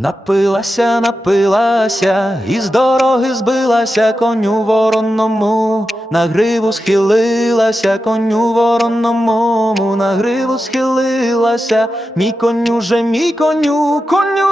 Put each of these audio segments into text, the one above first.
Напилася, напилася, і з дороги збилася коню вороному, на гриву схилилася, коню вороному, на гриву схилилася, мій коню же, мій коню, коню.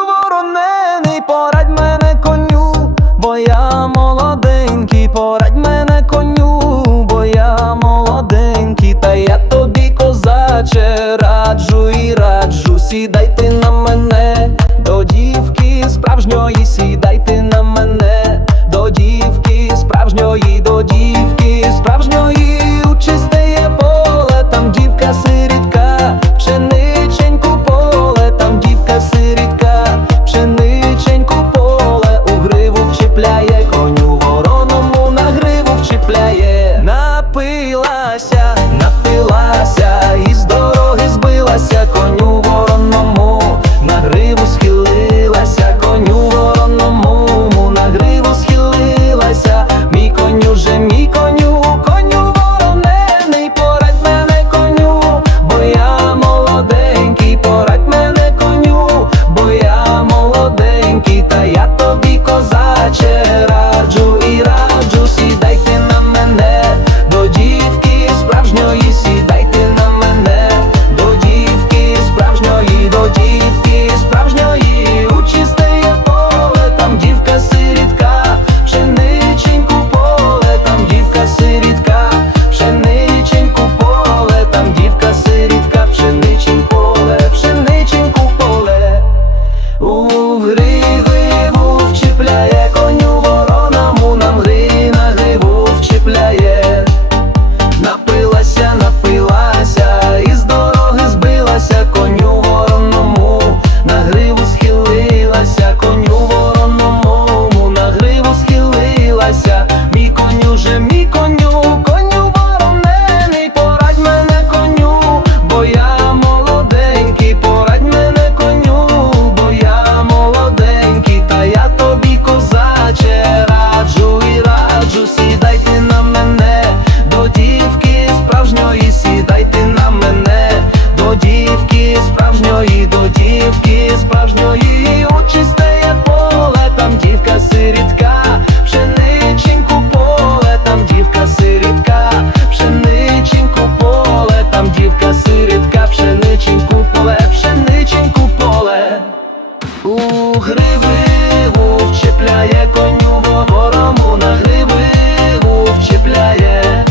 напилася, напилася і з дороги збилася коню. у гриву вчепляє коню ворому на гриву вчепляє,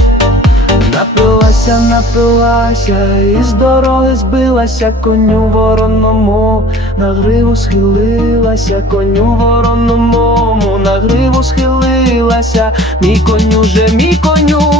напилася, напилася, і з дороги збилася, коню вороному, на гриву схилилася, коню вороному, на гриву схилилася, мій коню же, мій коню.